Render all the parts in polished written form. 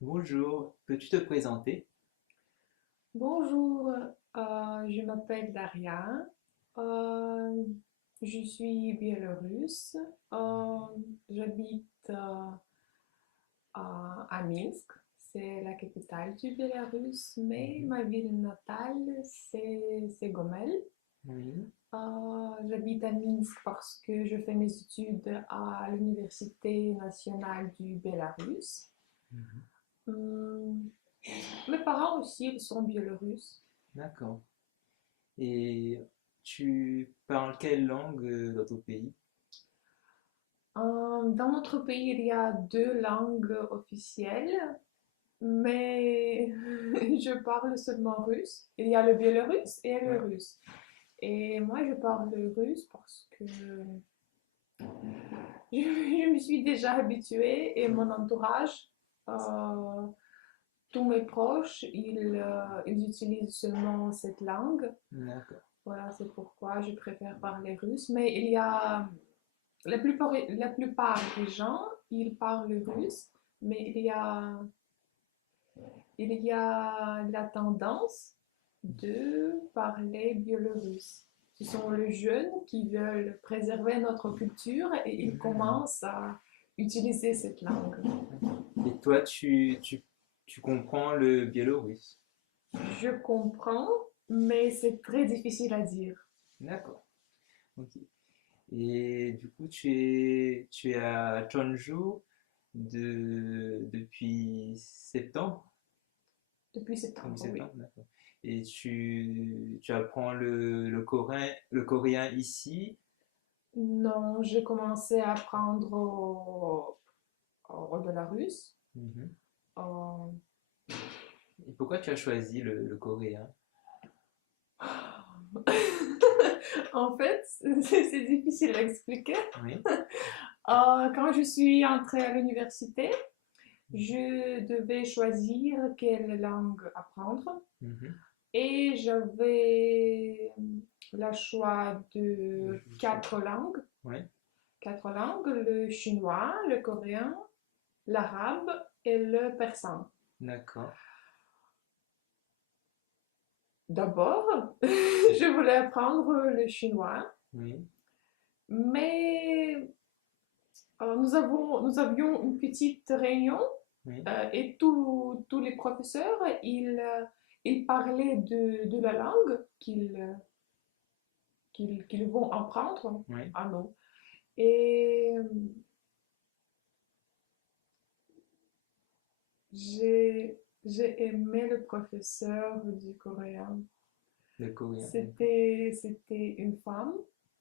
Bonjour, peux-tu te présenter? Bonjour, je m'appelle Daria. Euh, je suis biélorusse. Euh, J'habite à Minsk, c'est la capitale du Bélarus, mais Mhm. ma ville natale, c'est Gomel. Oui. J'habite à Minsk parce que je fais mes études à l'Université nationale du Bélarus. Mhm. Hum, Mes parents aussi, ils sont biélorusses. D'accord. Et tu parles quelle langue dans ton pays? Dans notre pays, il y a deux langues officielles, mais je parle seulement russe. Il y a le biélorusse et le Ouais. russe. Et moi, je parle le russe parce que je me suis déjà habituée et Ouais. mon entourage, euh, tous mes proches, ils utilisent seulement cette langue. D'accord. Voilà, c'est pourquoi je préfère parler russe. Mais la plupart des gens, ils parlent russe, mais il y a la tendance de parler biélorusse. Ce sont les jeunes qui veulent préserver notre culture et ils Mhm. commencent à utiliser cette langue. D'accord. Et toi, tu comprends le biélorusse? Je comprends, mais c'est très difficile à dire. D'accord. Ok. Et du coup, tu es à Jeonju depuis septembre? Depuis Depuis septembre, oui. septembre, d'accord. Et tu apprends le coréen ici? Non, j'ai commencé à apprendre au Belarus. Mhm. Euh, Et pourquoi tu as choisi le coréen? En fait, c'est difficile à expliquer. Oui. Quand je suis entrée à l'université, je devais choisir quelle langue apprendre Mhm. et j'avais le choix de Je sais. quatre langues. Oui, Quatre langues, le chinois, le coréen, l'arabe et le persan. d'accord. D'abord, je voulais apprendre le chinois, Oui, mais nous avions une petite réunion oui, et tous les professeurs, ils parlaient de la langue qu'ils vont apprendre oui. à nous. Et j'ai aimé le professeur du coréen. Le coréen, d'accord. C'était une femme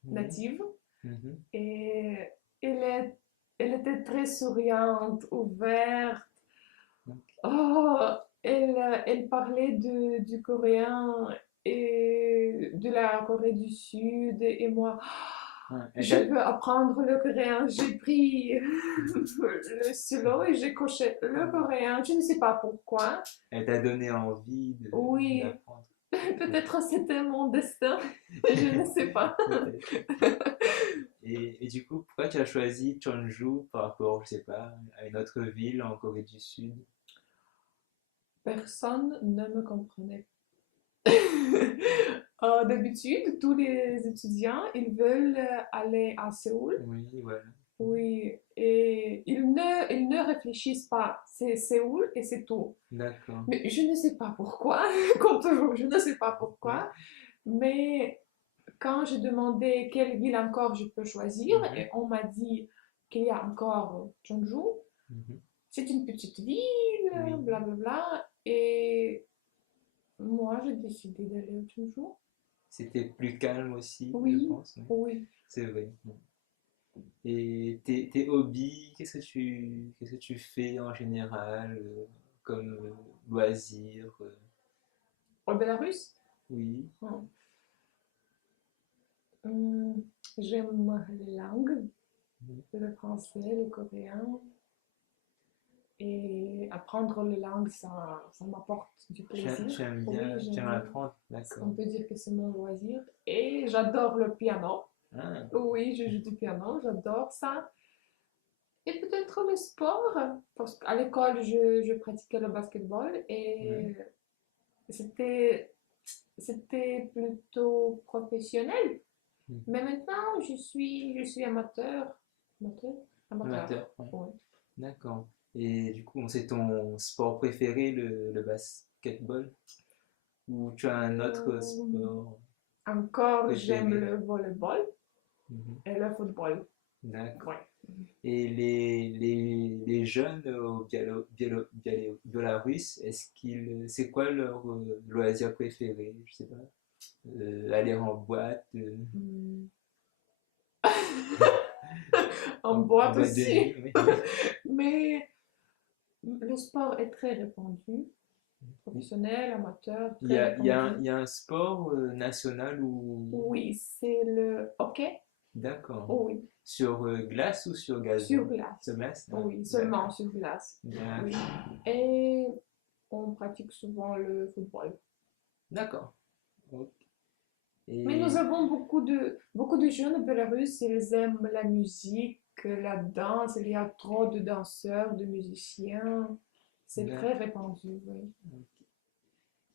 Oui. native Mhm. et elle, elle était très souriante, ouverte. Ok. Oh, elle parlait du coréen et de la Corée du Sud et moi, Ouais. je veux apprendre le coréen. J'ai pris le stylo et j'ai coché le coréen. Je ne sais pas pourquoi. Elle t'a donné envie Oui, d'apprendre. Ok. peut-être c'était mon destin. Je ne sais pas. Peut-être. Et du coup, pourquoi tu as choisi Jeonju par rapport, je sais pas, à une autre ville en Corée du Sud? Personne ne me comprenait. D'habitude, tous les étudiants, ils veulent aller à Séoul. Oui, voilà. Oui, et ils ne réfléchissent pas. C'est Séoul et c'est tout. D'accord. Mais je ne sais pas pourquoi, comme toujours, je ne sais pas Oui. pourquoi. Mais quand j'ai demandé quelle ville encore je peux choisir, Mhm. et on m'a dit qu'il y a encore Jeonju, Mhm. c'est une petite ville, Oui. blablabla. Et moi, j'ai décidé d'aller à Jeonju. C'était plus calme aussi, je Oui, pense. Oui. oui. C'est vrai. Et tes hobbies, qu'est-ce que tu fais en général comme loisir Au Bélarus, oui. hmm, hmm, j'aime les langues, Mhm. le français, le coréen. Et apprendre les langues, ça m'apporte du plaisir. Tu aimes Oui, bien, tu aimes j'aime. apprendre, On d'accord. peut dire que c'est mon loisir. Et j'adore le piano. Ah, Oui, je joue du piano, j'adore ça. Et peut-être le sport, parce qu'à l'école, je pratiquais le basketball Ouais. et c'était, c'était plutôt professionnel. Mhm. Mais maintenant, je suis amateur. Amateur? Amateur, Amateur, ouais. oui. D'accord. Et du coup, c'est ton sport préféré, le basketball? Ou tu as un autre Euh, sport Encore, j'aime préféré? le volleyball Mhm. et le football. D'accord. Oui. Et les jeunes au Biélorusse, c'est quoi leur loisir préféré? Je sais pas. Aller en boîte, Hmm. En en boîte boîte de nuit, aussi. oui, oui. Mais le sport est très répandu. Professionnel, amateur, Il y très a, il y a un, répandu. il y a un sport national où... Oui, c'est le hockey. D'accord. Oui, Sur glace ou sur sur gazon? Sur glace. glace? Ah, Oui, seulement d'accord. sur glace. Oui. D'accord. Et on pratique souvent le football. D'accord. Ok. Mais nous Et avons beaucoup de jeunes Bélarusses, ils aiment la musique, la danse, il y a trop de danseurs, de musiciens. C'est très d'accord. répandu, oui.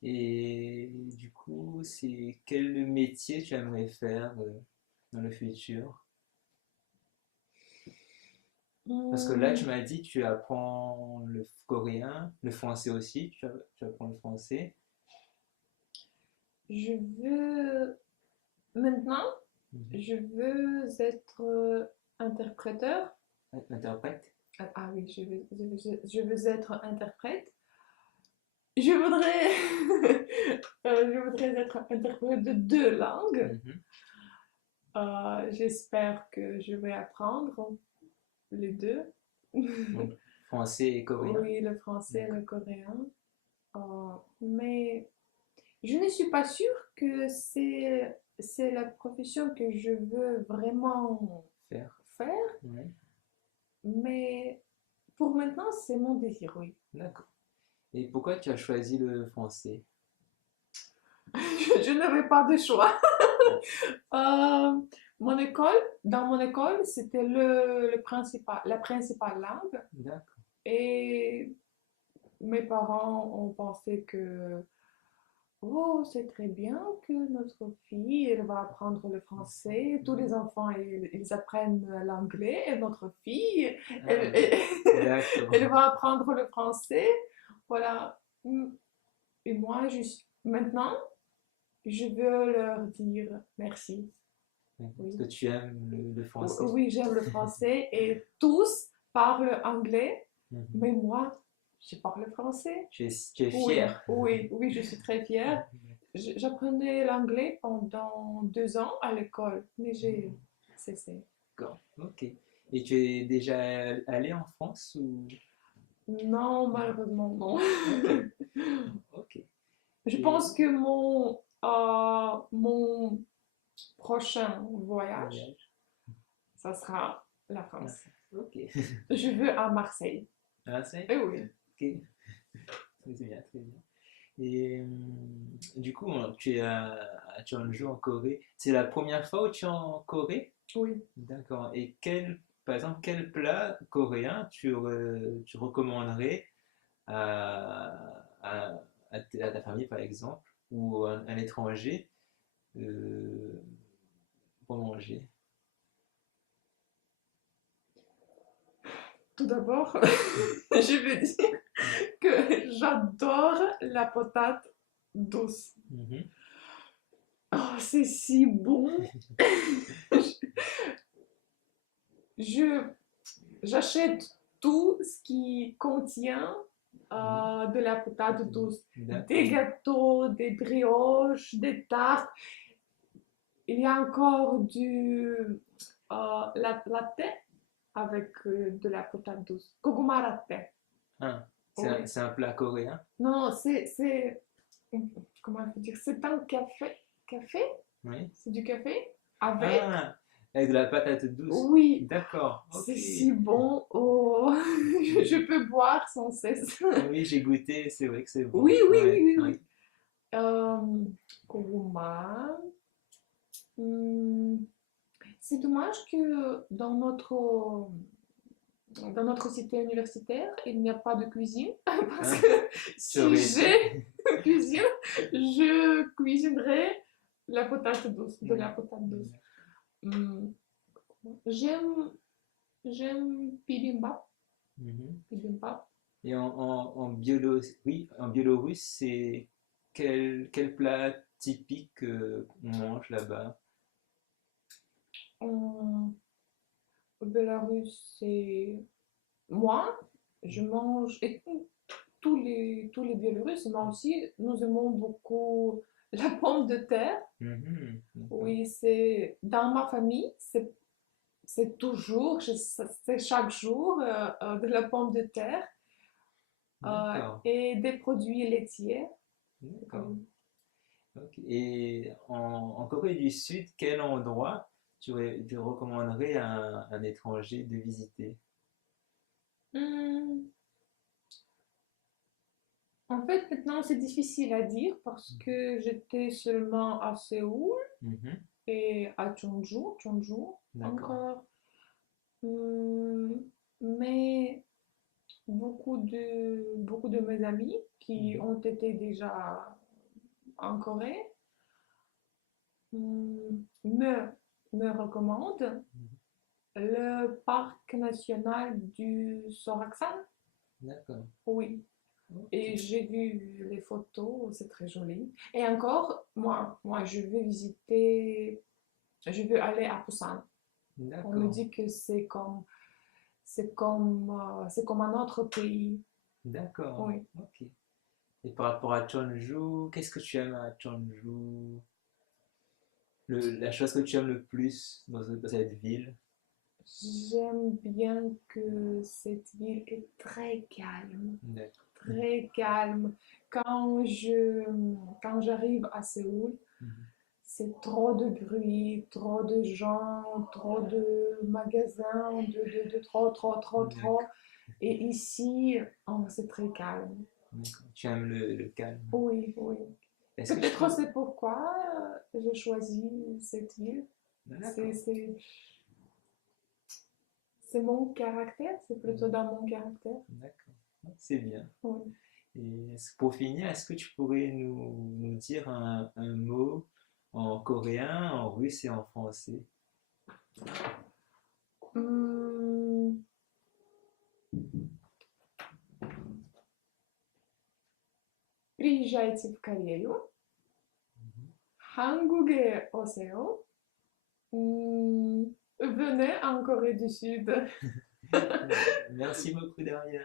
Et du coup, c'est quel métier tu aimerais faire dans le futur? Parce que là, tu Hmm, m'as dit tu apprends le coréen, le français aussi, tu apprends le français. je veux maintenant, Mhm. je veux être interpréteur. Interprète? Ah oui, je veux être interprète. Je voudrais, je voudrais être interprète de deux langues. Mhm. J'espère que je vais apprendre les deux. Donc, français et coréen? Oui, le français et D'accord. le coréen. Mais je ne suis pas sûre que c'est la profession que je veux vraiment Faire? faire, Ouais. mais pour maintenant, c'est mon désir, oui. D'accord. Et pourquoi tu as choisi le français? Je n'avais pas de choix. Euh, mon école, dans mon école, c'était le principal, la principale langue D'accord. et mes parents ont pensé que oh, c'est très bien que notre fille, elle va apprendre le français. Tous les enfants, ils apprennent l'anglais et notre fille, elle, Ah, elle, d'accord. elle va apprendre le français. Voilà. Et moi, maintenant, je veux leur dire merci. Parce Oui. que tu aimes le français. Oui, j'aime le français et tous parlent anglais, Mhm. mais moi, je parle français. Tu es Oui, fier. oui, oui, je suis très fière. J'apprenais l'anglais pendant 2 ans à l'école, mais j'ai cessé. D'accord. Ok. Et tu es déjà allé en France ou... Non, malheureusement, non. Ok. Ok. Je Et pense que mon prochain voyage, voyage. ça sera la Ah, France. ok. Je veux à Marseille. Ah, c'est? Eh oui, Ok. C'est bien, très bien. Et du coup, hein, tu es à Jeonju en Corée. C'est la première fois où tu es en Corée? oui. D'accord. Et par exemple, quel plat coréen tu recommanderais à, à ta famille, par exemple, ou un étranger euh, pour manger? Tout d'abord, je veux dire que j'adore la patate douce. Mhm. Oh, c'est si bon. Je, j'achète tout ce qui contient Mhm. de la patate douce. Des D'accord. gâteaux, des brioches, des tartes. Il y a encore latte avec de la patate douce. Koguma latte. Ah, Oui. c'est un plat coréen? Non, comment je peux dire, c'est un café. Café? Oui. C'est du café avec. Ah, avec de la patate douce. Oui, D'accord, c'est ok. si bon. Oh, je peux boire sans cesse. Oui, j'ai goûté, c'est vrai que c'est Oui, bon. oui, oui, Ouais, oui, ouais. oui. Euh, Kuruma. Hmm, c'est dommage que dans notre dans notre cité universitaire, il n'y a pas de cuisine parce Hein? que Tu si aurais été? j'ai cuisine, je cuisinerai la patate douce, de la patate douce. Hum, J'aime, j'aime bibimbap, Mhm. bibimbap. Et oui, en Biélorusse, c'est quel plat typique on mange là-bas? En Bélarus, c'est moi, je mange, et tous les Biélorusses, moi aussi, nous aimons beaucoup la pomme de terre. Mhm. D'accord, Oui, c'est dans ma famille, c'est toujours, c'est chaque jour de la pomme de terre d'accord, et des produits laitiers. d'accord. Oui. Ok. Et en Corée du Sud, quel endroit tu recommanderais à un étranger de visiter? Hum, En fait, maintenant, c'est difficile à dire parce que j'étais seulement à Séoul Mhm. et à Jeonju D'accord. encore. Hum, mais beaucoup de mes amis qui Mhm. ont été déjà en Corée me, me recommandent le parc national du Soraksan. D'accord. Oui, Ok. et j'ai vu les photos, c'est très joli. Et encore, moi, je veux aller à Busan. On me D'accord. dit que c'est comme un autre pays. D'accord. Oui. Ok. Et par rapport à Jeonju, qu'est-ce que tu aimes à Jeonju? La chose que tu aimes le plus dans cette ville? J'aime bien que cette ville est très calme, D'accord. très calme. Quand j'arrive à Séoul, Mhm. c'est trop de bruit, trop de gens, trop de magasins, de trop, trop, trop, trop. D'accord. Et ici, oh, c'est très calme. D'accord. Tu aimes le calme. Oui, oui. Est-ce que tu Peut-être penses... c'est pourquoi j'ai choisi cette ville. C'est, D'accord. c'est, c'est mon caractère, c'est plutôt dans mon caractère. D'accord. C'est bien. Oui. Et pour finir, est-ce que tu pourrais nous dire un mot en coréen, en russe et en français? 음, приезжайте в Корею, 한국에 오세요. Venez en Corée du Sud. Merci beaucoup, Daria.